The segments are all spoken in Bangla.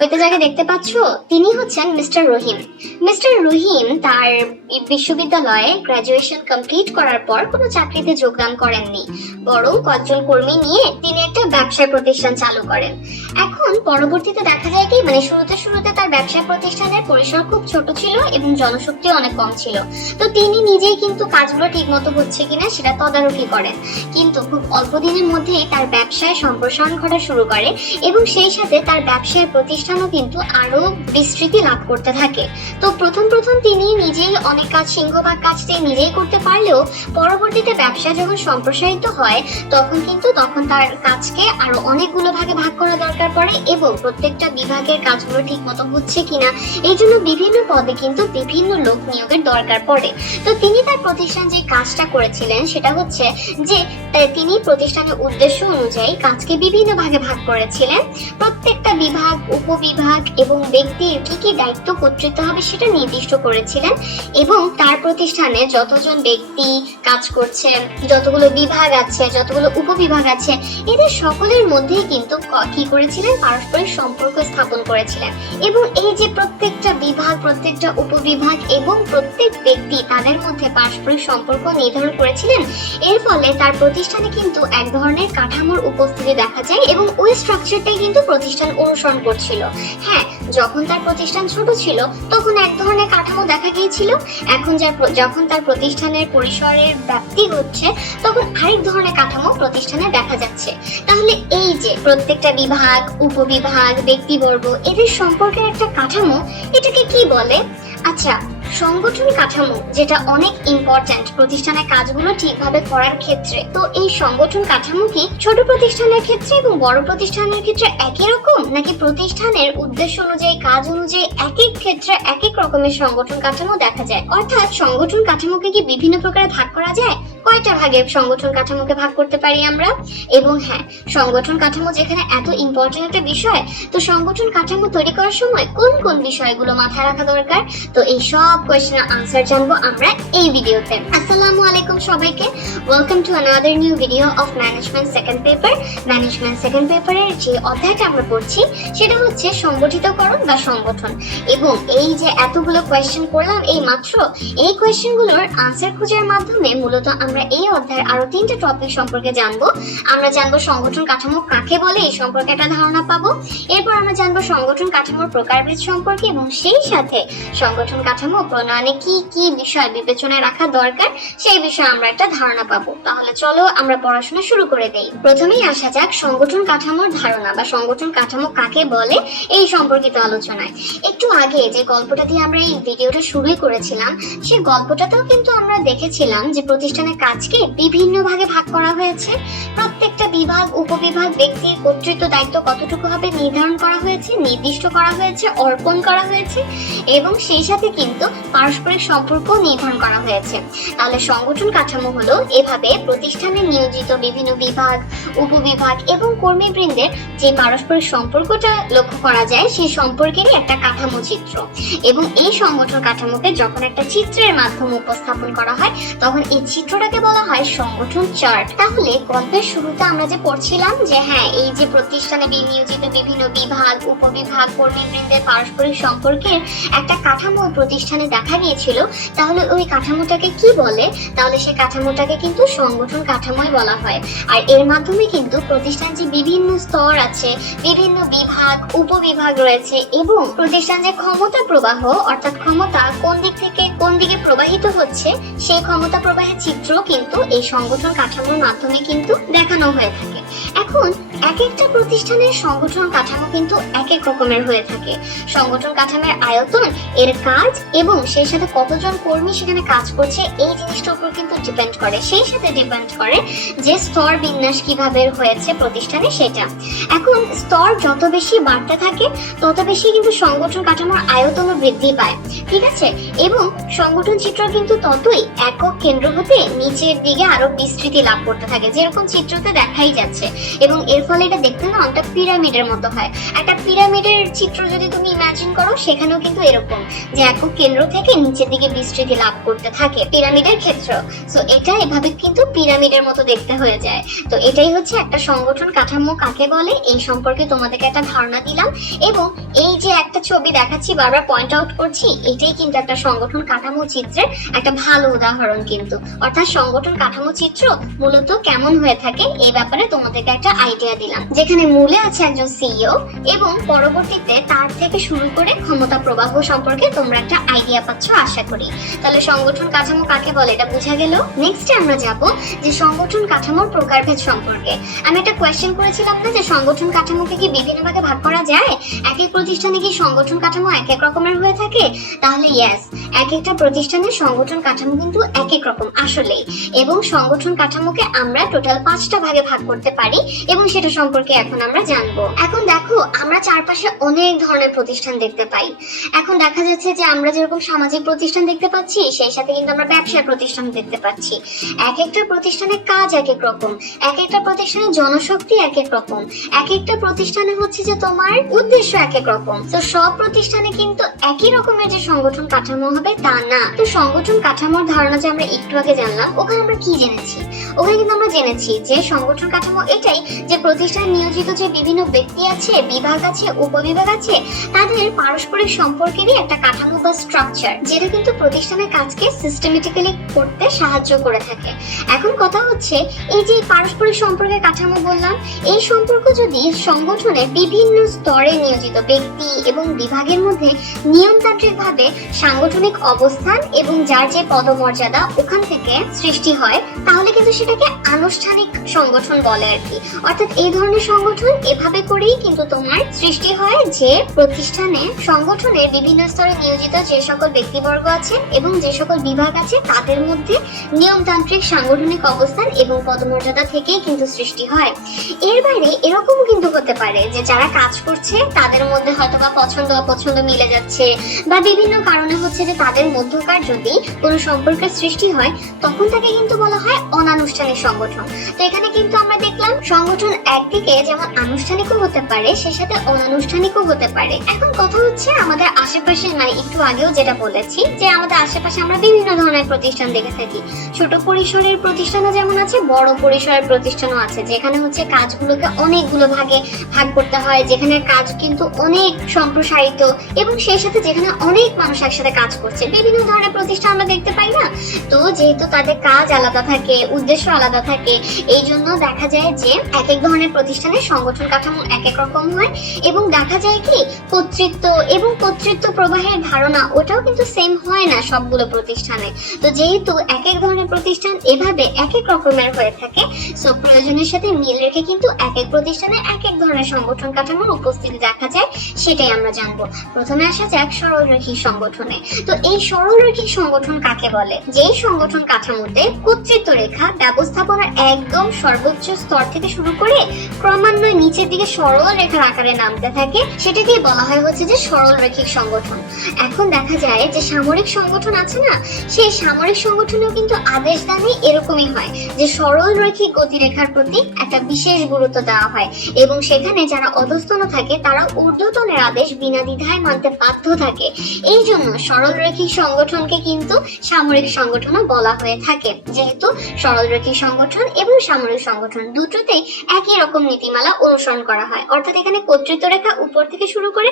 ওইটা যাকে দেখতে পাচ্ছ তিনি হচ্ছেন মিস্টার রহিম। মিস্টার রহিম তার বিশ্ববিদ্যালয়ে গ্রাজুয়েশন কমপ্লিট করার পর কোনো চাকরিতে যোগদান করেননি, বরং কয়েকজন কর্মী নিয়ে তিনি একটা ব্যবসা প্রতিষ্ঠান চালু করেন। এখন পরবর্তীতে দেখা যায় কি শুরুতে তার ব্যবসা প্রতিষ্ঠানের পরিসর খুব ছোট ছিল এবং জনশক্তি অনেক কম ছিল। তো তিনি নিজেই কিন্তু কাজগুলো ঠিক মতো হচ্ছে কিনা সেটা তদারকি করেন, কিন্তু খুব অল্প দিনের মধ্যেই তার ব্যবসায় সম্প্রসারণ ঘটা শুরু করে এবং সেই সাথে তার ব্যবসায় প্রতিষ্ঠানও কিন্তু আরো বিস্তৃতি লাভ করতে থাকে। তো প্রথম তিনি নিজেই অনেক কাজ সিংহভাগ কাজ তিনি নিজেই করতে পারলেও পরবর্তীতে ব্যবসা যখন সম্প্রসারিত হয় তখন তার কাজকে আরো অনেকগুলো ভাগে ভাগ করা দরকার পড়ে এবং প্রত্যেকটা বিভাগের কাজগুলো ঠিক মতো হচ্ছে কিনা এই জন্য বিভিন্ন পদে কিন্তু বিভিন্ন লোক নিয়োগের দরকার পড়ে। তো তিনি তার প্রতিষ্ঠান যে কাজটা করেছিলেন সেটা হচ্ছে যে তিনি প্রতিষ্ঠানের উদ্দেশ্য অনুযায়ী কাজকে বিভিন্ন ভাগে ভাগ করেছিলেন। প্রত্যেকটা বিভাগ, উপবিভাগ এবং ব্যক্তির কি কি দায়িত্ব কর্তৃত্ব হবে সেটা নির্দিষ্ট করেছিলেন এবং তার প্রতিষ্ঠানে যতজন ব্যক্তি কাজ করছে, যতগুলো বিভাগ আছে, যতগুলো উপবিভাগ আছে, এদের সকলের মধ্যেই কিন্তু কি করেছিলেন, পারস্পরিক সম্পর্ক স্থাপন করেছিলেন। এবং এই যে প্রত্যেকটা বিভাগ, প্রত্যেকটা উপবিভাগ এবং প্রত্যেক ব্যক্তি তাদের মধ্যে পারস্পরিক সম্পর্ক নির্ধারণ করেছিলেন, এর ফলে তার প্রতিষ্ঠানে কিন্তু এক ধরনের কাঠামোর উপস্থিতি দেখা যায় এবং ওই স্ট্রাকচারটাই কিন্তু প্রতিষ্ঠান অনুসরণ করছিল। হ্যাঁ, যখন তার প্রতিষ্ঠান ছোট ছিল তখন এক ধরনের কাঠামো দেখা গিয়েছিল, এখন যখন তার প্রতিষ্ঠানের পরিসরের ব্যাপ্তি হচ্ছে তখন আরেক ধরনের কাঠামো প্রতিষ্ঠানে দেখা যাচ্ছে। তাহলে এই যে প্রত্যেকটা বিভাগ, উপবিভাগ, ব্যক্তিবর্গ এদের সম্পর্কের একটা কাঠামো, এটাকে কি বলে? আচ্ছা, সংগঠন কাঠামো যেটা অনেক ইম্পর্ট্যান্ট প্রতিষ্ঠানের কাজগুলো ঠিকভাবে করার ক্ষেত্রে। তো এই সংগঠন কাঠামো কি ছোট প্রতিষ্ঠানের ক্ষেত্রে এবং বড় প্রতিষ্ঠানের ক্ষেত্রে একই রকম, নাকি প্রতিষ্ঠানের উদ্দেশ্য অনুযায়ী, কাজ অনুযায়ী এক এক ক্ষেত্রে এক এক রকমের সংগঠন কাঠামো দেখা যায়? অর্থাৎ সংগঠন কাঠামোকে কি বিভিন্ন প্রকারে ভাগ করা যায়? কয়টা ভাগে সংগঠন কাঠামোকে ভাগ করতে পারি আমরা? এবং হ্যাঁ, সংগঠন কাঠামো যেখানে এত ইম্পর্টেন্ট একটা বিষয়, তো সংগঠন কাঠামো তৈরি করার সময় কোন কোন বিষয়গুলো মাথায় রাখা দরকার? তো এই সব কোয়েশ্চেনের আনসার জানবো আমরা এই ভিডিওতে। আসসালামু আলাইকুম সবাইকে, welcome to another new video of management second paper. Management second পেপারের যে অধ্যায়টা আমরা পড়ছি সেটা হচ্ছে সংগঠিতকরণ বা সংগঠন। এবং এই যে এতগুলো কোয়েশ্চেন করলাম এই মাত্র, এই কোয়েশ্চেনগুলোর আনসার খোঁজার মাধ্যমে মূলত আমরা এই অধ্যায়ের আরো 3টা টপিক সম্পর্কে জানবো। আমরা জানবো সংগঠন কাঠামো কাকে বলে, এই সম্পর্কে একটা ধারণা পাবো। এরপর আমরা জানবো সংগঠন কাঠামোর প্রকারভেদ সম্পর্কে এবং সেই সাথে সংগঠন কাঠামো প্রণয়নে কি কি বিষয় বিবেচনায় রাখা দরকার সেই বিষয়ে আমরা একটা ধারণা পাবো। তাহলে চলো আমরা পড়াশোনা শুরু করে দেই। প্রথমেই আসা যাক সংগঠন কাঠামোর ধারণা বা সংগঠন কাঠামো কাকে বলে এই সম্পর্কিত আলোচনায়। একটু আগে যে গল্পটা দিয়ে আমরা এই ভিডিওটা শুরুই করেছিলাম, সেই গল্পটাতেও কিন্তু আমরা দেখেছিলাম যে প্রতিষ্ঠানের কাজকে বিভিন্ন ভাগে ভাগ করা হয়েছে। প্রত্যেকটা বিভাগ, উপবিভাগ, ব্যক্তির কর্তৃত্ব দায়িত্ব কতটুকু হবে নির্ধারণ করা হয়েছে, নির্দিষ্ট করা হয়েছে, অর্পণ করা হয়েছে এবং সেই সাথে কিন্তু পারস্পরিক সম্পর্ক নির্ধারণ করা হয়েছে। তাহলে সংগঠন কাঠামো হলো এভাবে প্রতিষ্ঠানে নিয়োজিত বিভিন্ন বিভাগ, উপবিভাগ এবং কর্মীবৃন্দের যে পারস্পরিক সম্পর্কটা লক্ষ্য করা যায় সেই সম্পর্কেরই একটা কাঠামো চিত্র। এবং এই সংগঠন কাঠামোকে যখন একটা চিত্রের মাধ্যমে উপস্থাপন করা হয় তখন এই চিত্রটাকে বলা হয় সংগঠন চার্ট। তাহলে গল্পের শুরুতে আমরা যে পড়ছিলাম যে হ্যাঁ, এই যে প্রতিষ্ঠানে নিয়োজিত বিভিন্ন বিভাগ, উপবিভাগ, কর্মীবৃন্দের পারস্পরিক সম্পর্কের একটা কাঠামো প্রতিষ্ঠানে দেখা গিয়েছিল, তাহলে ওই কাঠামোটাকে কি বলে? তাহলে সেই কাঠামোটাকে কিন্তু সংগঠন কাঠামোই বলা হয়। আর এর মাধ্যমে কিন্তু প্রতিষ্ঠান যে বিভিন্ন স্তর আছে, বিভিন্ন বিভাগ, উপবিভাগ রয়েছে এবং প্রতিষ্ঠান যে ক্ষমতা প্রবাহ, অর্থাৎ ক্ষমতা কোন দিক থেকে কোন দিকে প্রবাহিত হচ্ছে সেই ক্ষমতা প্রবাহের চিত্র কিন্তু এই সংগঠন কাঠামোর মাধ্যমে কিন্তু দেখানো হয়ে থাকে। এখন এক একটা প্রতিষ্ঠানের সংগঠন কাঠামো কিন্তু এক এক রকমের হয়ে থাকে। সংগঠন কাঠামোর আয়তন, এর কাজ এবং সেই সাথে কতজন কর্মী সেখানে কাজ করছে এই জিনিসটার উপর কিন্তু ডিপেন্ড করে। সেই সাথে ডিপেন্ড করে যে স্তর বিন্যাস কিভাবে হয়েছে প্রতিষ্ঠানে সেটা। এখন স্তর যত বেশি বাড়তে থাকে তত বেশি কিন্তু সংগঠন কাঠামোর আয়তনও বৃদ্ধি পায়, ঠিক আছে? এবং সংগঠন চিত্র কিন্তু ততই একক কেন্দ্র হতে নিচের দিকে আরো বিস্তৃতি লাভ করতে থাকে। যেরকম চিত্রতে দেখাই যাচ্ছে, এবং এর ফলে এটা দেখতে না অনেকটা পিরামিডের মতো হয়। একটা পিরামিডের চিত্র যদি তুমি ইমাজিন করো, সেখানেও কিন্তু এরকম যে একক কেন্দ্র থেকে নিচের দিকে বিস্তৃতি লাভ করতে থাকে পিরামিডের ক্ষেত্র। সো এটা এভাবে কিন্তু পিরামিডের মতো দেখতে হয়ে যায়। তো এটাই হচ্ছে একটা সংগঠন কাঠামো কাকে বলে, এই সম্পর্কে তোমাদেরকে একটা ধারণা দিলাম। এবং এই যে একটা ছবি দেখাচ্ছি, বারবার পয়েন্ট আউট করছি, এটাই কিন্তু একটা সংগঠন কাঠামো চিত্রের একটা ভালো উদাহরণ কিন্তু। অর্থাৎ সংগঠন কাঠামো চিত্র মূলত কেমন হয়ে থাকে এই ব্যাপারে তোমাদেরকে একটা আইডিয়া দিলাম, যেখানে মূলে আছে একজন সিইও এবং পরবর্তীতে তার থেকে শুরু করে ক্ষমতা প্রবাহ সম্পর্কে তোমরা একটা আইডিয়া পাচ্ছ আশা করি। তাহলে সংগঠন কাঠামো কাকে বলে এটা বোঝা গেল। নেক্সট আমরা যাব যে সংগঠন কাঠামোর প্রকারভেদ সম্পর্কে। আমি একটা কোয়েশ্চেন করেছিলাম না যে সংগঠন কাঠামোকে কি বিভিন্ন ভাগে ভাগ করা যায়, এক এক প্রতিষ্ঠানে কি সংগঠন কাঠামো এক এক রকমের হয়ে থাকে? তাহলে ইয়েস, এক একটা প্রতিষ্ঠানের সংগঠন কাঠামো কিন্তু এক এক রকম আসলেই। এবং সংগঠন কাঠামোকে আমরা টোটাল 5টা ভাগে ভাগ করতে পারি, এবং সেটা সম্পর্কে এখন আমরা জানবো। এখন দেখো, আমরা চারপাশে অনেক ধরনের প্রতিষ্ঠান দেখতে পাই। এখন দেখা যাচ্ছে যে আমরা যেরকম সামাজিক প্রতিষ্ঠান দেখতে পাচ্ছি, সেই সাথে কিন্তু আমরা ব্যবসায় প্রতিষ্ঠান দেখতে পাচ্ছি। এক একটা প্রতিষ্ঠানের কাজ এক এক রকম, এক একটা প্রতিষ্ঠানের জনশক্তি এক এক রকম, এক একটা প্রতিষ্ঠানে হচ্ছে যে তোমার উদ্দেশ্য এক এক রকম। তো সব প্রতিষ্ঠানে কিন্তু একই রকমের যে সংগঠন কাঠামো হবে তা না। তো সংগঠন কাঠামোর ধারণা যে আমরা একটু আগে জানলাম, ওখানে আমরা কি জেনেছি? ওখানে কিন্তু আমরা জেনেছি যে সংগঠন কাঠামো এটাই যে প্রতিষ্ঠানে নিয়োজিত যে বিভিন্ন ব্যক্তি আছে, বিভাগ আছে, উপবিভাগ আছে, তাদের পারস্পরিক সম্পর্কেরই একটা কাঠামো বা স্ট্রাকচার, যেটা কিন্তু প্রতিষ্ঠানের কাজকে সিস্টেমেটিক্যালি করতে সাহায্য করে থাকে। এখন কথা হচ্ছে, এই যে পারস্পরিক সম্পর্কের কাঠামো বললাম, এই সম্পর্ক যদি সংগঠনের বিভিন্ন স্তরে নিয়োজিত ব্যক্তি এবং বিভাগের মধ্যে নিয়মতান্ত্রিকভাবে সাংগঠনিক অবস্থান এবং যার যে পদমর্যাদা ওখান থেকে সৃষ্টি হয়, তাহলে কিন্তু সেটাকে আনুষ্ঠানিক সংগঠন বলে আর কি। অর্থাৎ এই ধরনের সংগঠন এভাবে করেই কিন্তু তোমার সৃষ্টি হয় যে প্রতিষ্ঠানে সংগঠনের বিভিন্ন স্তরে নিয়োজিত যে সকল ব্যক্তিবর্গ আছে এবং যে সকল বিভাগ আছে, তাদের মধ্যে নিয়মতান্ত্রিক সাংগঠনিক অবস্থান এবং পদমর্যাদা থেকেই কিন্তু সৃষ্টি হয়। এর বাইরে এরকমও কিন্তু হতে পারে যে যারা কাজ করছে তাদের মধ্যে হয়তো বা পছন্দ অপছন্দ মিলে যাচ্ছে, বা বিভিন্ন কারণে হচ্ছে যে তাদের মধ্যকার যদি কোনো সম্পর্কের সৃষ্টি হয়, তখন তাকে কিন্তু বলা হয় অনানুষ্ঠানিক সংগঠন। তো এখানে কিন্তু আমরা দেখলাম সংগঠন একদিকে যেমন আনুষ্ঠানিকও হতে পারে, সে সাথে অনানুষ্ঠানিকও হতে পারে। এখন কথা হচ্ছে, আমাদের আশেপাশে মানে একটু আগেও যেটা বলেছি যে আমাদের আশেপাশে আমরা বিভিন্ন ধরনের প্রতিষ্ঠান দেখে থাকি। ছোট পরিসরের প্রতিষ্ঠানও যেমন আছে, বড় পরিসরের প্রতিষ্ঠানও আছে, যেখানে হচ্ছে কাজগুলোকে অনেকগুলো ভাগে ভাগ করতে হয়, যেখানে কাজ কিন্তু অনেক সম্প্রসারিত এবং সেই সাথে যেখানে অনেক মানুষ একসাথে কাজ করছে। বিভিন্ন ধরনের প্রতিষ্ঠান আমরা দেখতে পাই না? তো যেহেতু তাদের কাজ আলাদা থাকে, উদ্দেশ্য আলাদা থাকে, এই জন্য দেখা যায় যে এক এক ধরনের প্রতিষ্ঠানের সংগঠন কাঠামো এক এক রকম হয়। এবং দেখা যায় কি, কর্তৃত্ব এবং কর্তৃত্ব প্রবাহের ধারণা ওটাও কিন্তু সেম হয় না সবগুলো প্রতিষ্ঠানে। তো যেহেতু এক এক ধরনের প্রতিষ্ঠান এভাবে এক এক রকমের হয়ে থাকে, সো প্রয়োজনের সাথে মিল রেখে কিন্তু এক এক প্রতিষ্ঠানে এক এক ধরনের সংগঠন কাঠামোর উপস্থিতি দেখা যায়, সেটাই আমরা জানবো। প্রথমে আসা যাক সরলরৈখিক সংগঠনে। তো এই সরলরৈখিক সংগঠন কাকে বলে? যেই সংগঠন কাঠামোতে কর্তৃত্ব রেখা ব্যবস্থাপনার একদম সর্বোচ্চ স্তর থেকে শুরু করে ক্রমান্বয়ে নিচের দিকে সরল রেখার আকারে নামতে থাকে, সেটাকেই বলা হয় হচ্ছে যে সরলরৈখিক সংগঠন। এখন দেখা যায় যে সামরিক সংগঠন আছে না, সেই সামরিক সংগঠনেও কিন্তু আদেশ দানে এরকমই হয় যে সরলরৈখিক গতিরেখার প্রতি একটা বিশেষ গুরুত্ব দেওয়া হয়, এবং সেখানে যারা অধস্তন থাকে তারা ঊর্ধ্বতনের আদেশ বিনা দ্বিধায় মানতে বাধ্য থাকে। এই জন্য সরলরৈখিক সংগঠনকে কিন্তু সামরিক সংগঠনও বলা হয়ে থাকে, যেহেতু সরলরৈখিক সংগঠন এবং সামরিক সংগঠন দুটোতেই একই রকম নীতিমালা অনুসরণ করা হয়। অর্থাৎ এখানে কর্তৃত্ব রেখা উপর থেকে শুরু করে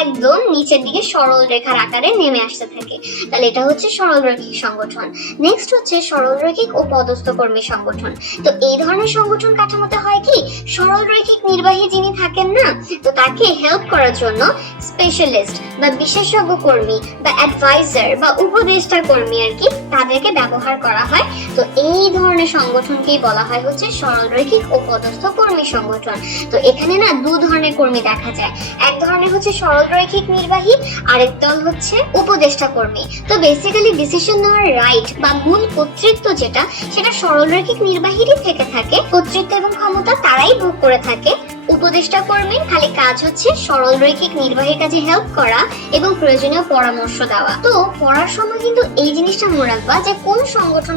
একদম নিচের দিকে সরল রেখার আকারে নেমে আসতে থাকে। তাহলে এটা হচ্ছে সরলরৈখিক সংগঠন। নেক্সট হচ্ছে সরলরৈখিক ও পদস্থ কর্মী সংগঠন। তো এই ধরনের সংগঠন কাঠামোতে হয় কি, সরলরৈখিক নির্বাহী যিনি থাকেন না, তো তাকে হেল্প করার জন্য স্পেশালিস্ট বা বিশেষজ্ঞ কর্মী বা অ্যাডভাইজার বা উপদেষ্টা কর্মী আর কি, তাদেরকে ব্যবহার করা হয়। তো এই ধরনের সংগঠনকেই বলা হয় হচ্ছে সরলরৈখিক ও পদস্থ কর্মী সংগঠন। তো এখানে না দু ধরনের কর্মী দেখা যায়, এক ধরনের হচ্ছে সরলরৈখিক নির্বাহী, আরেক দল হচ্ছে উপদেষ্টা কর্মী। তো বেসিক্যালি ডিসিশন নেওয়ার রাইট বা মূল কর্তৃত্ব যেটা, সেটা সরলরৈখিক নির্বাহীরই থেকে থাকে। কর্তৃত্ব এবং ক্ষমতা তারাই ভোগ করে থাকে, উপদেষ্টা কর্মীর খালি কাজ হচ্ছে সরল রৈখিক নির্বাহী কাজে হেল্প করা এবং প্রয়োজনীয় পরামর্শ দেওয়া। তো পড়ার সময় কিন্তু এই জিনিসটা মনে রাখবা যে কোন সংগঠন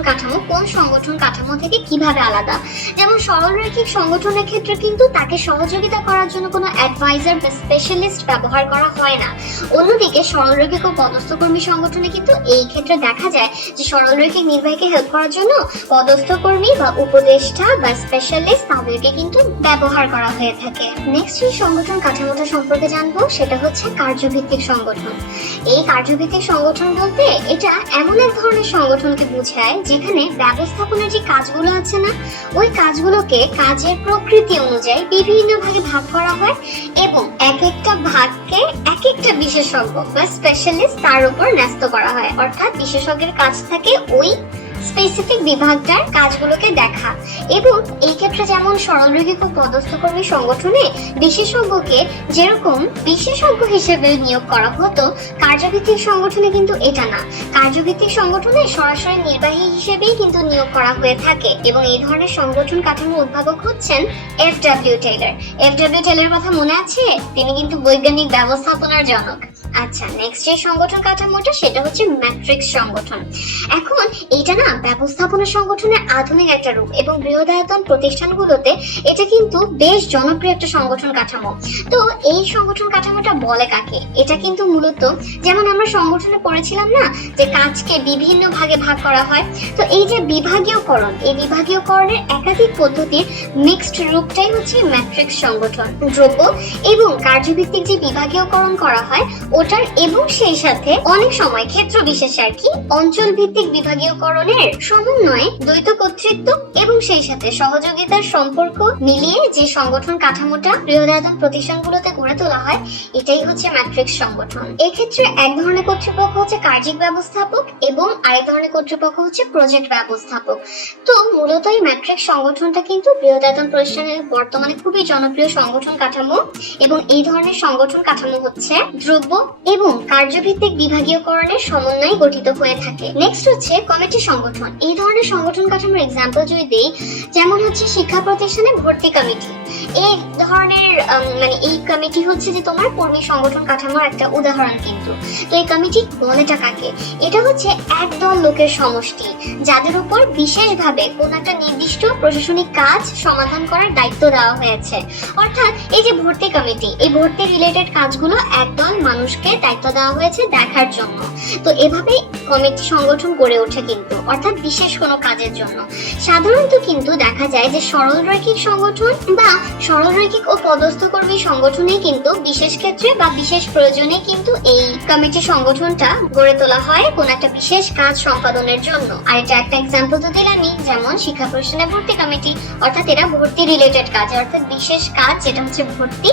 কাঠামো থেকে কিভাবে আলাদা। যেমন সরল রৈখিক সংগঠনের ক্ষেত্রে কিন্তু তাকে সহযোগিতা করার জন্য কোনো অ্যাডভাইজার বা স্পেশালিস্ট ব্যবহার করা হয় না। অন্যদিকে সরল রৈখিক ও পদস্থ কর্মী সংগঠনে কিন্তু এই ক্ষেত্রে দেখা যায় যে সরল রৈখিক নির্বাহীকে হেল্প করার জন্য পদস্থ কর্মী বা উপদেষ্টা বা স্পেশালিস্ট তাদেরকে কিন্তু ব্যবহার করা হয়ে থাকে। নেক্সট যে সংগঠন কাঠামোটা সম্পর্কে জানবো সেটা হচ্ছে কার্যভিত্তিক সংগঠন। এই কার্যভিত্তিক সংগঠন বলতে এটা এমন এক ধরনের সংগঠনকে বোঝায় যেখানে ব্যবস্থাপনার যে কাজগুলো আছে না, ওই কাজগুলোকে কাজের প্রকৃতি অনুযায়ী বিভিন্ন ভাগে ভাগ করা হয় এবং এক একটা ভাগকে এক একটা বিশেষজ্ঞ বা স্পেশালিস্ট তার উপর ন্যস্ত করা হয়। অর্থাৎ বিশেষজ্ঞের কাজ থাকে ওই স্পেসিফিক বিভাগটার কাজগুলোকে দেখা। এবং এই ক্ষেত্রে যেমন সরল রৈখিক ও পদস্থ কর্মী সংগঠনে বিশেষজ্ঞকে যেরকম বিশেষজ্ঞ হিসেবে নিয়োগ করা হতো, কার্যভিত্তিক সংগঠনে কিন্তু এটা না। কার্যভিত্তিক সংগঠনে সরাসরি নির্বাহী হিসেবেই কিন্তু নিয়োগ করা হয়ে থাকে এবং এই ধরনের সংগঠন কাঠামো উদ্ভাবক হচ্ছেন এফ.ডব্লিউ. টেইলর। এফ.ডব্লিউ. টেইলরের কথা মনে আছে? তিনি কিন্তু বৈজ্ঞানিক ব্যবস্থাপনার জনক। আচ্ছা, নেক্সট যে সংগঠন কাঠামোটা সেটা হচ্ছে ম্যাট্রিক্স সংগঠন। এখন এটা না ব্যবস্থাপনা সংগঠনের আধুনিক একটা রূপ এবং বৃহদায়তন প্রতিষ্ঠানগুলোতে এটা কিন্তু বেশ জনপ্রিয় একটা সংগঠন কাঠামো। তো এই সংগঠন কাঠামোটা বলে কাকে? এটা কিন্তু মূলত যেমন আমরা সংগঠনে পড়েছিলাম না যে কাজকে বিভিন্ন ভাগে ভাগ করা হয়, তো এই যে বিভাগীয়করণ, এই বিভাগীয়করণের একাধিক পদ্ধতির মিক্সড রূপটাই হচ্ছে ম্যাট্রিক্স সংগঠন। দ্রব্য এবং কার্যভিত্তিক যে বিভাগীয়করণ করা হয় ওটার এবং সেই সাথে অনেক সময় ক্ষেত্র বিশেষে আর কি অঞ্চল ভিত্তিক বিভাগীয়করণের সমন্বয়ে দ্বৈত কর্তৃত্ব এবং সেই সাথে সহযোগিতার সম্পর্ক মিলিয়ে যে সংগঠন কাঠামোটা বৃহদায়তন প্রতিষ্ঠানগুলোতে গড়ে তোলা হয়, এটাই হচ্ছে ম্যাট্রিক্স সংগঠন। এক্ষেত্রে এক ধরনের কর্তৃপক্ষ হচ্ছে কার্যিক ব্যবস্থাপক এবং আরেক ধরনের কর্তৃপক্ষ হচ্ছে প্রজেক্ট ব্যবস্থাপক। তো মূলত এই ম্যাট্রিক্স সংগঠনটা কিন্তু বৃহদায়তন প্রতিষ্ঠানের বর্তমানে খুবই জনপ্রিয় সংগঠন কাঠামো এবং এই ধরনের সংগঠন কাঠামো হচ্ছে দ্রব্য এবং কার্যভিত্তিক বিভাগীয়করণের সমন্বয়ে গঠিত হয়ে থাকে। নেক্সট হচ্ছে কমিটি সংগঠন। এই ধরনের সংগঠন কাঠামোর এক্সাম্পল যদি দেই, যেমন হচ্ছে শিক্ষা প্রতিষ্ঠানে ভর্তি কমিটি। এই ধরনের এই কমিটি হচ্ছে যে তোমার কর্মী সংগঠন কাঠামোর একটা উদাহরণ কিন্তু। তো এই কমিটি বলেটা কাকে? এটা হচ্ছে একদল লোকের সমষ্টি যাদের উপর বিশেষভাবে কোন একটা নির্দিষ্ট প্রশাসনিক কাজ সমাধান করার দায়িত্ব দেওয়া হয়েছে। অর্থাৎ এই যে ভর্তি কমিটি, এই ভর্তি রিলেটেড কাজগুলো একদল মানুষকে দায়িত্ব দেওয়া হয়েছে দেখার জন্য। তো এভাবে কমিটি সংগঠন গড়ে ওঠে কিন্তু, অর্থাৎ বিশেষ কোনো কাজের জন্য। সাধারণত কিন্তু দেখা যায় যে সরল রৈখিক সংগঠন বা সরল রৈখিক ও পদস্থ কর্মী সংগঠনে কিন্তু বিশেষ ক্ষেত্রে বা বিশেষ প্রয়োজনে কিন্তু এই কমিটি সংগঠনটা গড়ে তোলা হয় কোন একটা বিশেষ কাজ সম্পাদনের জন্য। আর এটা একটা এক্সাম্পল তো দিলামই, যেমন শিক্ষা প্রতিষ্ঠানে ভর্তি কমিটি, অর্থাৎ এরা ভর্তি রিলেটেড কাজ, অর্থাৎ বিশেষ কাজ যেটা হচ্ছে ভর্তি,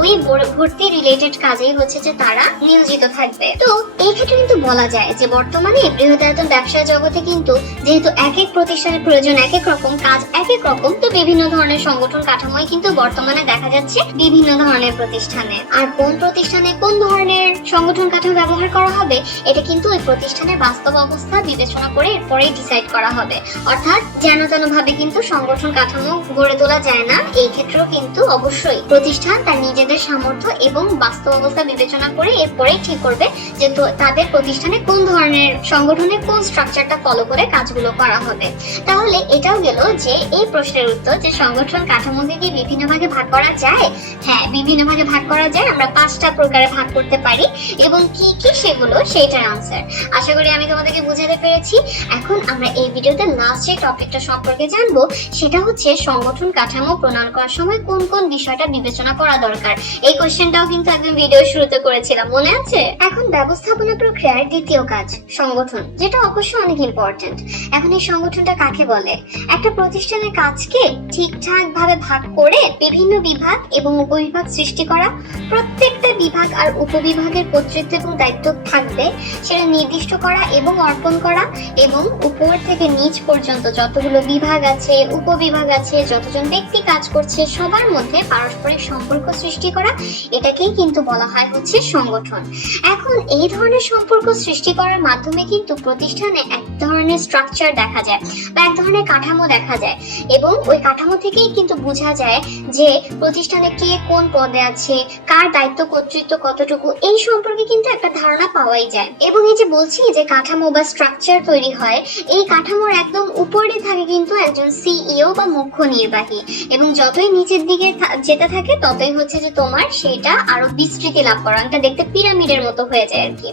ওই ভর্তি রিলেটেড কাজেই হচ্ছে যে তারা নিয়োজিত থাকবে। তো এই ক্ষেত্রে কিন্তু বলা যায় যে বর্তমানে বৃহদায়তন ব্যবসা জগতে কিন্তু যেহেতু এক এক প্রতিষ্ঠানের প্রয়োজন এক এক রকম, কাজ এক এক রকম, তো বিভিন্ন ধরনের সংগঠন কাঠামোই কিন্তু বর্তমানে দেখা যাচ্ছে বিভিন্ন ধরনের প্রতিষ্ঠানে। আর কোন প্রতিষ্ঠানে কোন ধরনের সংগঠন কাঠামো ব্যবহার করা হবে এটা কিন্তু ওই প্রতিষ্ঠানের বাস্তব অবস্থা বিবেচনা করে এরপরেই ডিসাইড করা হবে। অর্থাৎ যেন তেন ভাবে কিন্তু সংগঠন কাঠামো গড়ে তোলা যায় না। এই ক্ষেত্রেও কিন্তু অবশ্যই প্রতিষ্ঠান তার নিজেদের সামর্থ্য এবং বাস্তব অবস্থা বিবেচনা করে এরপরেই ঠিক করবে যে তাদের প্রতিষ্ঠানে কোন ধরনের সংগঠনের কোন স্ট্রাকচারটা ফলো করে কাজগুলো করা হবে। তাহলে এটাও গেল যে এই প্রশ্নের উত্তর যে সংগঠন কাঠামোকে কি বিভিন্ন ভাগে ভাগ করা যায়? হ্যাঁ, বিভিন্ন ভাগে ভাগ করা যায়। আমরা 5টা প্রকারে ভাগ করতে পারি এবং কি কি সেগুলো সেইটার আনসার। আশা করি আমি তোমাদেরকে বোঝাতে পেরেছি। এখন আমরা এই ভিডিওতে লাস্ট যে টপিকটা সম্পর্কে জানবো সেটা হচ্ছে সংগঠন কাঠামো প্রণয়ন করার সময় কোন কোন বিষয়টা বিবেচনা করা দরকার। এই কোশ্চেনটাও কিন্তু একদম ভিডিও শুরুতে করেছিলাম, মনে আছে? এখন ব্যবস্থাপনা প্রক্রিয়ার দ্বিতীয় কাজ সংগঠন, যেটা অবশ্যই অনেক ইম্পর্টেন্ট। এখন এই সংগঠনটা কাকে বলে? একটা প্রতিষ্ঠানের কাজকে ঠিকঠাক ভাবে ভাগ করে বিভিন্ন বিভাগ এবং উপবিভাগ সৃষ্টি করা, প্রত্যেকটা বিভাগ আর উপবিভাগের কর্তৃত্ব এবং দায়িত্ব থাকবে সেটা নির্দিষ্ট করা এবং অর্পণ করা, এবং উপর থেকে নিচ পর্যন্ত যতগুলো বিভাগ আছে, উপবিভাগ আছে, যতজন ব্যক্তি কাজ করছে সবার মধ্যে পারস্পরিক সম্পর্ক সৃষ্টি করা, এটাকেই কিন্তু বলা হয় হচ্ছে সংগঠন। সংগঠন। এখন এই ধরনের সম্পর্ক সৃষ্টি করার মাধ্যমে কিন্তু প্রতিষ্ঠানে এক ধরনের স্ট্রাকচার দেখা যায় বা এক ধরনের কাঠামো দেখা যায়, এবং ওই কাঠামো থেকেই কিন্তু বোঝা যায় যে প্রতিষ্ঠানে কে কোন পদে আছে, কার দায়িত্ব কর্তৃত্ব কতটুকু, এই সম্পর্কে কিন্তু একটা ধারণা পাওয়াই যায়। এবং এই যে বলছি যে কাঠামো বা স্ট্রাকচার তৈরি হয়, এই কাঠামোর একদম উপরে থাকে কিন্তু একজন সিইও বা মুখ্য নির্বাহী, এবং যতই নিচের দিকে যেতে থাকে ততই হচ্ছে যে তোমার সেটা আরো বিস্তৃতি লাভ করা, এটা দেখতে পিরামিডের মতো হয়ে যায় আর কি।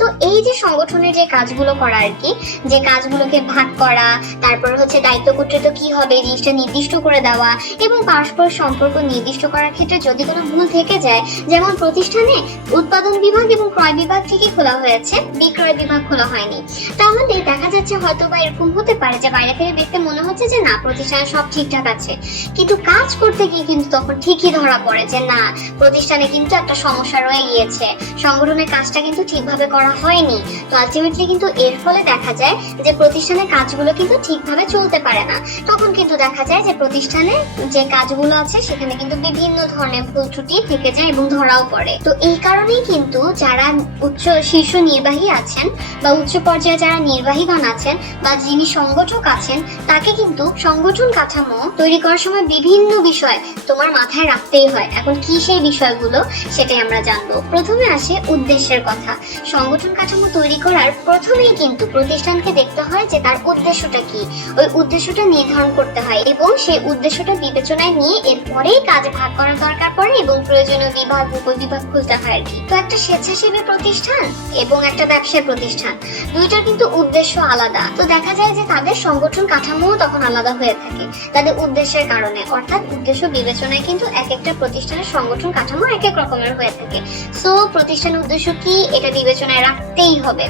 তো এই যে সংগঠনের যে কাজগুলো করা আর কি, যে কাজগুলোকে ভাগ করা, তারপর হচ্ছে দায়িত্ব কর্তৃত্ব কি হবে জিনিসটা নির্দিষ্ট করে দেওয়া, এবং পারস্পর সম্পর্ক নির্দিষ্ট করার ক্ষেত্রে যদি কোনো ভুল থেকে যায়, যেমন প্রতিষ্ঠানে উৎপাদন বিভাগ এবং ক্রয় বিভাগ ঠিকই খোলা হয়েছে, বিক্রয় বিভাগ খোলা হয়নি, তাহলে দেখা যাচ্ছে হয়তো বা এরকম হতে পারে যে বাইরে থেকে দেখতে মনে হচ্ছে যে না প্রতিষ্ঠানে সব ঠিকঠাক আছে, কিন্তু কাজ করতে গিয়ে কিন্তু তখন ঠিকই ধরা পড়ে যে না প্রতিষ্ঠানে কিন্তু একটা সমস্যা রয়ে গিয়েছে, সংগঠনের কাজটা কিন্তু ঠিকভাবে করা হয়নি। তো আলটিমেটলি কিন্তু এর ফলে দেখা যায় যে প্রতিষ্ঠানের কাজগুলো কিন্তু ঠিকভাবে চলতে পারে না। তখন কিন্তু দেখা যায় যে প্রতিষ্ঠানে যে কাজগুলো আছে সেখানে কিন্তু বিভিন্ন ধরনের ভুল ত্রুটি থেকে যায় এবং ধরাও পড়ে। তো এই কারণেই কিন্তু যারা উচ্চ শীর্ষ নির্বাহী আছেন বা উচ্চ পর্যায়ে যারা নির্বাহীগণ আছেন বা যিনি সংগঠক আছেন, তাকে কিন্তু সংগঠন কাঠামো তৈরি করার সময় বিভিন্ন বিষয় তোমার মাথায় রাখতেই হয়। এখন কি সেই বিষয়গুলো সেটাই আমরা জানবো। প্রথমে আসে উদ্দেশ্যের কথা। সংগঠন কাঠামো তৈরি করার প্রথমেই কিন্তু প্রতিষ্ঠানকে দেখতে হয় যে তার উদ্দেশ্যটা কি, ওই উদ্দেশ্যটা নির্ধারণ করতে হয় এবং সেই উদ্দেশ্যটা বিবেচনায় নিয়ে এরপরেই কাজ ভাগ করার দরকার পড়ে এবং প্রয়োজনীয় বিভাগ উপবিভাগ খুলতে হয় আর কি। তো একটা স্বেচ্ছাসেবী প্রতিষ্ঠান এবং একটা ব্যবসায়ী প্রতিষ্ঠান দুইটার কিন্তু উদ্দেশ্য আলাদা, তো দেখা যায় যে তাদের সংগঠন কাঠামো তখন আলাদা হয়ে থাকে তাদের উদ্দেশ্যের কারণে, অর্থাৎ উদ্দেশ্য বিবেচনায় কিন্তু এক একটা প্রতিষ্ঠানের সংগঠন কাঠামো এক এক রকমের হয়ে থাকে। সো প্রতিষ্ঠানের উদ্দেশ্য কি এটা বিবেচনায় রাখতেই হবে।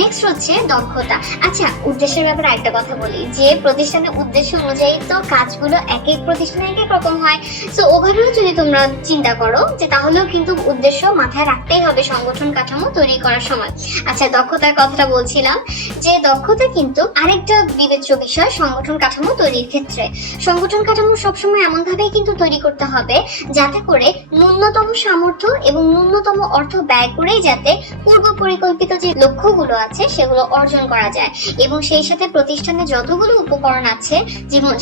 নেক্সট হচ্ছে দক্ষতা। আচ্ছা উদ্দেশ্যের ব্যাপারে একটা কথা বলি যে প্রতিষ্ঠানের উদ্দেশ্য অনুযায়ী তো কাজগুলো এক এক প্রতিষ্ঠানে এক এক রকম হয়, সো ওভাবেও যদি তোমরা চিন্তা করো যে তাহলেও কিন্তু উদ্দেশ্য মাথায় রাখতেই হবে সংগঠন কাঠামো তৈরি করার সময়। আচ্ছা দক্ষতার কথাটা বলছিলাম যে দক্ষতা কিন্তু আরেকটা বিবেচ্য বিষয় সংগঠন কাঠামো তৈরির ক্ষেত্রে। সংগঠন কাঠামো সবসময় এমন ভাবেই কিন্তু তৈরি করতে হবে যাতে করে ন্যূনতম সামর্থ্য এবং ন্যূনতম অর্থ ব্যয় করেই যাতে পূর্ব পরিকল্পিত যে লক্ষ্যগুলো আছে সেগুলো অর্জন করা যায়, এবং সেই সাথে প্রতিষ্ঠানে যতগুলো উপকরণ আছে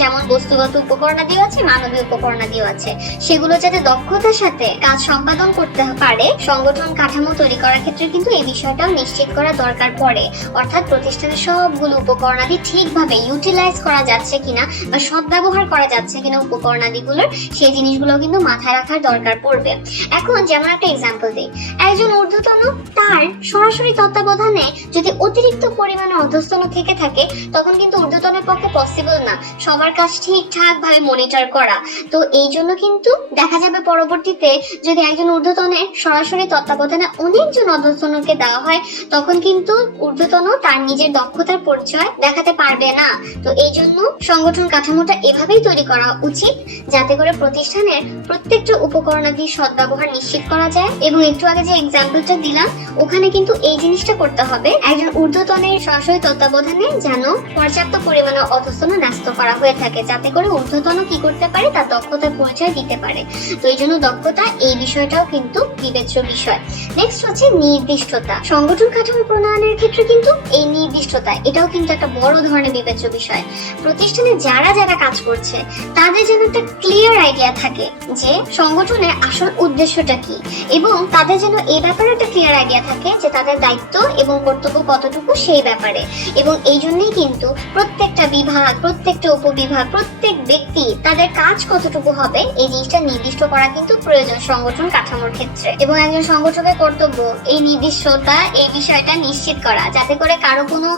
যেমন বস্তুগত উপকরণাদিও আছে মানবীয় উপকরণাদিও আছে, সেগুলো যাতে দক্ষতার সাথে কাজ সম্পাদন করতে পারে সংগঠন কাঠামো তৈরি করার ক্ষেত্রে কিন্তু এই বিষয়টাও নিশ্চিত করা দরকার পড়ে। অর্থাৎ প্রতিষ্ঠানের সবগুলো উপকরণাদি ঠিকভাবে ইউটিলাইজ করা যাচ্ছে কিনা বা সদ্ব্যবহার করা যাচ্ছে কিনা উপকরণাদিগুলোর, সেই জিনিসগুলো কিন্তু মাথায় রাখার দরকার পড়বে। এখন যেমন একটা এক্সাম্পল দিই, একজন ঊর্ধ্বতন তার সরাসরি তত্ত্বাবধানে যদি অতিরিক্ত পরিমাণে অধস্তন থেকে থাকে তখন কিন্তু ঊর্ধ্বতনের পক্ষে পসিবল না সবার কাজ ঠিকঠাক ভাবে মনিটর করা। তো এই জন্য কিন্তু দেখা যাবে পরবর্তীতে যদি একজন ঊর্ধ্বতনের সরাসরি তত্ত্বাবধানে অনেকজন অধস্তনকে দেওয়া হয় তখন কিন্তু ঊর্ধ্বতন তার নিজের দক্ষতার পরিচয় দেখাতে পারবে না। তো এই জন্য সংগঠন কাঠামোটা এভাবেই তৈরি করা উচিত যাতে করে প্রতিষ্ঠানের প্রত্যেকটা উপকরণাদির সদ্ব্যবহার নিশ্চিত করা যায়। এবং একটু আগে যে এক্সাম্পলটা দিলাম ওখানে কিন্তু এই জিনিসটা করতে হবে, একজন ঊর্ধ্বতনের সরাসরি তত্ত্বাবধানে যেন পর্যাপ্ত পরিমাণে অধস্তন ন্যস্ত করা হয়ে থাকে যাতে করে ঊর্ধ্বতন কি করতে পারে তার দক্ষতার পরিচয় দিতে পারে। তো এই জন্য দক্ষতা এই বিষয়টাও কিন্তু বিবেচ্য বিষয়। নেক্সট হচ্ছে নির্দিষ্টতা। সংগঠন কাঠামো প্রণয়নের ক্ষেত্রে কিন্তু এই নির্দিষ্টতা এটাও কিন্তু একটা বড় ধরনের বিবেচ্য বিষয়। প্রতিষ্ঠানে যারা যারা কাজ করছে তাদের যেন একটা ক্লিয়ার আইডিয়া থাকে যে সংগঠনের আসল উদ্দেশ্যটা কি, এবং তাদের যেন এই ব্যাপারে একটা ক্লিয়ার আইডিয়া থাকে যে তাদের দায়িত্ব এবং কর্তব্য কতটুকু সেই ব্যাপারে। এবং এই জন্যই কিন্তু প্রত্যেকটা বিভাগ, প্রত্যেকটা উপবিভাগ, প্রত্যেক ব্যক্তি তাদের কাজ কতটুকু হবে এই জিনিসটা নির্দিষ্ট করা কিন্তু প্রয়োজন সংগঠন কাঠামোর ক্ষেত্রে। এবং একজন সংগঠকের কর্তব্য এই নির্দিষ্টতা এই বিষয়টা নিশ্চিত করা যাতে করে কারো কোনো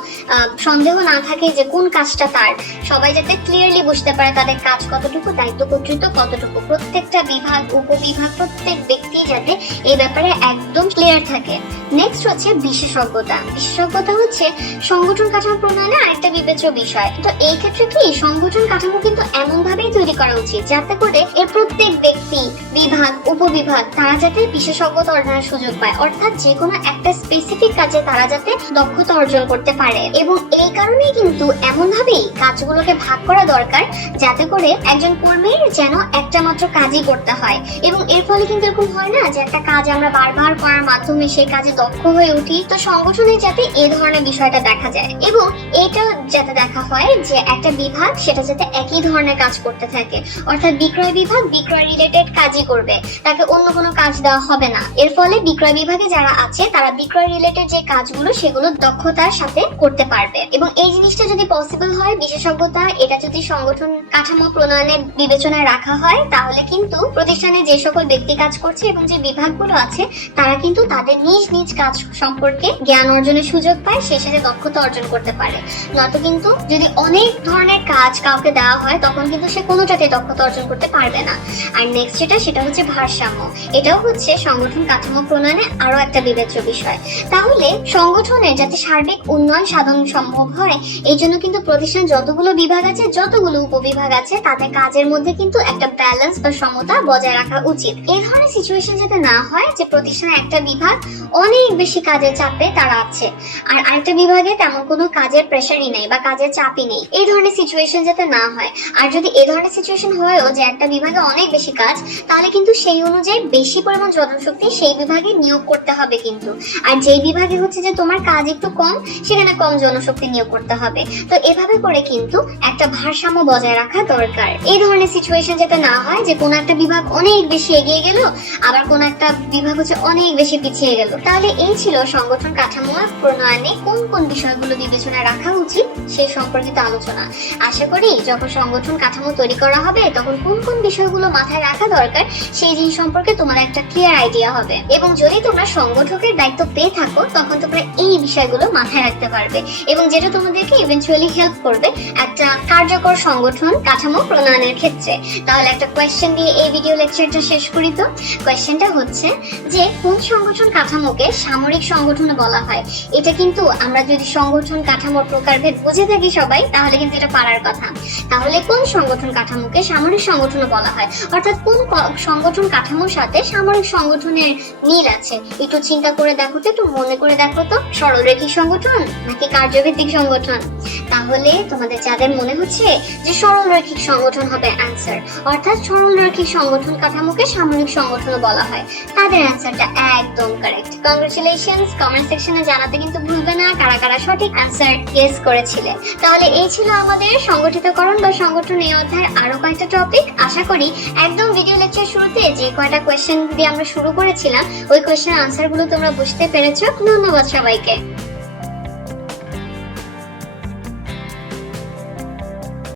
সন্দেহ না থাকে যে কোন কাজটা তার, সবাই যাতে ক্লিয়ারলি বুঝতে পারে তাদের কাজ কতটুকু, দায়িত্ব কর্তৃত্ব কতটুকু, প্রত্যেকটা বিভাগ উপবিভাগ প্রত্যেক ব্যক্তি যাতে এই ব্যাপারে একদম ক্লিয়ার থাকে। নেক্সট হচ্ছে বিশেষজ্ঞতা। বিশেষজ্ঞতা হচ্ছে সংগঠন কাঠামো প্রণয়নের আরেকটা বিবেচ্য বিষয়। তো এই ক্ষেত্রে কি সংগঠন কাঠামো কিন্তু এমন ভাবেই তৈরি করা উচিত যাতে করে এর প্রত্যেক ব্যক্তি বিভাগ উপবিভাগ তারা যাতে বিশেষজ্ঞতা অর্জনের সুযোগ পায়, অর্থাৎ যে কোনো একটা স্পেসিফিক কাজে তারা যাতে দক্ষতা অর্জন করতে পারে। এবং এই কারণেই কিন্তু এমন ভাবেই কাজগুলোকে ভাগ করা দরকার যাতে করে একজন কর্মীর যেন একটা মাত্র কাজই করতে হয়। এবং এর ফলে কিন্তু এরকম হয় না যে একটা কাজ আমরা বারবার করার মাধ্যমে মাধ্যমে সেই কাজে দক্ষ হয়ে উঠি। তো সংগঠনে যাতে এই ধরনের বিষয়টা দেখা যায় এবং এটা যাতে দেখা হয় যে একটা বিভাগ সেটা যাতে একই ধরনের কাজ করতে থাকে, অর্থাৎ বিক্রয় বিভাগ বিক্রয় রিলেটেড কাজই করবে, তাকে অন্য কোনো কাজ দেওয়া হবে না। এর ফলে বিক্রয় বিভাগে যারা আছে তারা বিক্রয় রিলেটেড যে কাজগুলো সেগুলো দক্ষতার সাথে করতে পারবে। এবং এই জিনিসটা যদি পসিবল হয়, বিশেষজ্ঞতা এটা যদি সংগঠন কাঠামো প্রণয়নের বিবেচনায় রাখা হয়, তাহলে কিন্তু প্রতিষ্ঠানে যে সকল ব্যক্তি কাজ করছে এবং যে বিভাগগুলো আছে তারা কিন্তু তাদের নিজ নিজ কাজ সম্পর্কে জ্ঞান অর্জনের সুযোগ পায়, সে সাথে দক্ষতা অর্জন করতে পারে। নয়তো কিন্তু যদি অনেক ধরনের কাজ কাউকে দেওয়া হয় তখন কিন্তু সে কোনোটাতে দক্ষতা অর্জন করতে পারবে না। আর নেক্সট সেটা হচ্ছে ভারসাম্য। এটাও হচ্ছে সংগঠন কাঠামো প্রণয়নে আরো একটা বিবেচ্য বিষয়। তাহলে সংগঠনের যাতে সার্বিক উন্নয়ন সাধন সম্ভব হয়, এই জন্য কিন্তু প্রতিষ্ঠান যতগুলো বিভাগ আছে, যতগুলো উপবিভাগ আছে, তাদের কাজের মধ্যে কিন্তু একটা ব্যালেন্স বা সমতা বজায় রাখা উচিত। এই ধরনের সিচুয়েশন যাতে না হয় যে প্রতিষ্ঠানে একটা বিভাগ অনেক বেশি কাজের চাপে তারা আছে আর আরেকটা বিভাগে তেমন কোনো কাজের প্রেশারই নেই বা কাজের চাপই নেই, এই ধরনের সিচুয়েশন যাতে না হয়। আর যদি এই ধরনের সিচুয়েশন হয়ও যে একটা বিভাগে অনেক বেশি কাজ, তাহলে কিন্তু সেই অনুযায়ী বেশি পরিমাণ জনশক্তি সেই বিভাগে নিয়োগ করতে হবে কিন্তু। আর যেই বিভাগে হচ্ছে যে তোমার কাজ একটু কম, সেখানে কম জনশক্তি নিয়োগ করতে হবে। তো এভাবে করে কিন্তু একটা ভারসাম্য বজায় রাখা দরকার। এই ধরনের সিচুয়েশন যাতে না হয় যে কোনো একটা বিভাগ অনেক বেশি এগিয়ে গেল আবার কোন একটা বিভাগ হচ্ছে অনেক বেশি পিছিয়ে গেল। তাহলে এই ছিল সংগঠন কাঠামো প্রণয়নে কোন কোন বিষয়গুলো বিবেচনায় রাখা উচিত সেই সম্পর্কিত আলোচনা। আশা করি যখন সংগঠন কাঠামো তৈরি করা হবে তখন কোন কোন বিষয়গুলো মাথায় রাখা দরকার সেই জিনিস সম্পর্কে তোমার একটা ক্লিয়ার আইডিয়া হবে। এবং যদি তোমরা সংগঠকের দায়িত্ব পেয়ে থাকো তখন তোমরা এই বিষয়গুলো মাথায় রাখতে পারবে এবং যেটা তোমাদেরকে ইভেন্চুয়ালি হেল্প করবে একটা কার্যকর সংগঠন কাঠামো প্রণয়নের ক্ষেত্রে। তাহলে একটা কোয়েশ্চেন দিয়ে এই ভিডিও লেকচারটা শেষ করি। তো কোয়েশ্চেনটা হচ্ছে যে কোন সংগঠন কাঠামোকে সামরিক সংগঠন বলা হয়? এটা কিন্তু আমরা যদি সংগঠন কাঠামোর প্রকারভেদ বুঝে থাকি সবাই, তাহলে কিন্তু এটা পারার কথা। তাহলে কোন সংগঠন কাঠামোকে সামরিক সংগঠন বলা হয়, অর্থাৎ কোন সংগঠন কাঠামোর সাথে সামরিক সংগঠনের মিল আছে? একটু চিন্তা করে দেখো তো, একটু মনে করে দেখো তো, সরলরেখী সংগঠন নাকি কার্যভিত্তিক সংগঠন? তাহলে তোমাদের যাদের মনে হচ্ছে যে সরলরৈখিক সংগঠন হবে অ্যান্সার, অর্থাৎ সরলরৈখিক সংগঠন কাঠামোকে সামরিক সংগঠন বলা হয়, তাদের অ্যান্সারটা একদম কারেক্ট। কংগ্রেচুলেশনস, কমেন্ট সেকশনে জানাতে কিন্তু ভুলবে না কারা কারা সঠিক অ্যান্সার গেস করেছিলে। তাহলে এই ছিল আমাদের সংগঠিতকরণ বা সংগঠন এই অধ্যায়ের আরো কয়েকটা টপিক। আশা করি একদম ভিডিও লেকচার শুরুতে যে কয়টা কোয়েশ্চেন দিয়ে আমরা শুরু করেছিলাম ওই কোয়েশ্চেনের আনসারগুলো তোমরা বুঝতে পেরেছো। ধন্যবাদ সবাইকে।